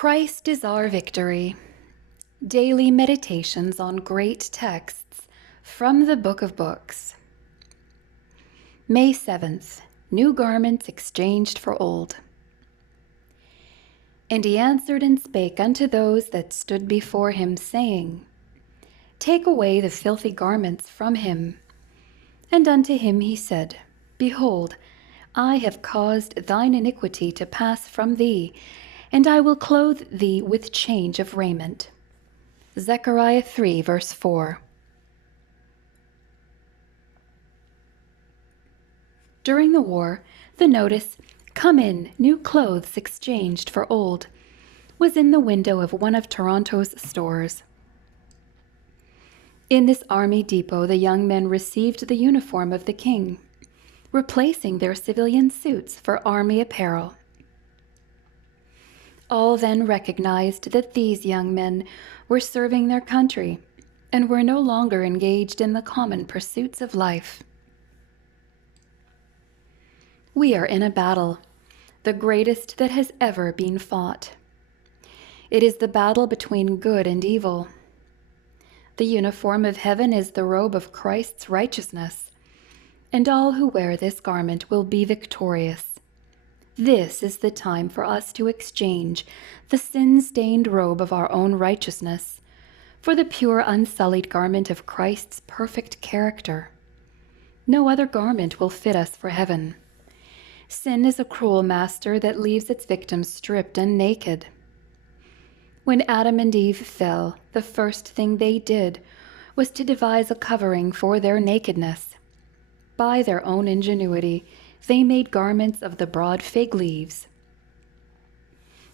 Christ is our victory. Daily meditations on great texts from the Book of Books. May 7th, New Garments Exchanged for Old. And he answered and spake unto those that stood before him, saying, Take away the filthy garments from him. And unto him he said, Behold, I have caused thine iniquity to pass from thee, and I will clothe thee with change of raiment. Zechariah 3, verse 4. During the war, the notice, Come in, new clothes exchanged for old, was in the window of one of Toronto's stores. In this army depot, the young men received the uniform of the king, replacing their civilian suits for army apparel. All then recognized that these young men were serving their country and were no longer engaged in the common pursuits of life. We are in a battle, the greatest that has ever been fought. It is the battle between good and evil. The uniform of heaven is the robe of Christ's righteousness, and all who wear this garment will be victorious. This is the time for us to exchange the sin-stained robe of our own righteousness for the pure, unsullied garment of Christ's perfect character. No other garment will fit us for heaven. Sin is a cruel master that leaves its victims stripped and naked. When Adam and Eve fell, the first thing they did was to devise a covering for their nakedness. By their own ingenuity, they made garments of the broad fig leaves.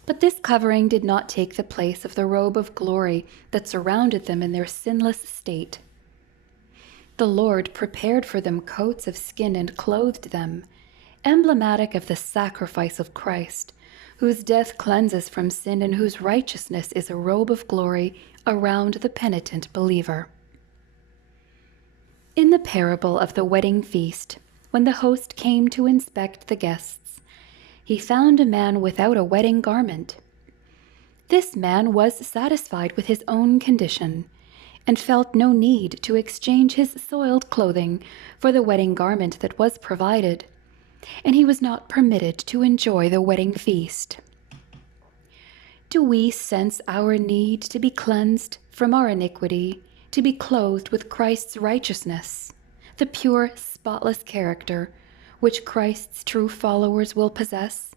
But this covering did not take the place of the robe of glory that surrounded them in their sinless state. The Lord prepared for them coats of skin and clothed them, emblematic of the sacrifice of Christ, whose death cleanses from sin and whose righteousness is a robe of glory around the penitent believer. In the parable of the wedding feast, when the host came to inspect the guests, he found a man without a wedding garment. This man was satisfied with his own condition and felt no need to exchange his soiled clothing for the wedding garment that was provided, and he was not permitted to enjoy the wedding feast. Do we sense our need to be cleansed from our iniquity, to be clothed with Christ's righteousness, the pure, spotless character which Christ's true followers will possess?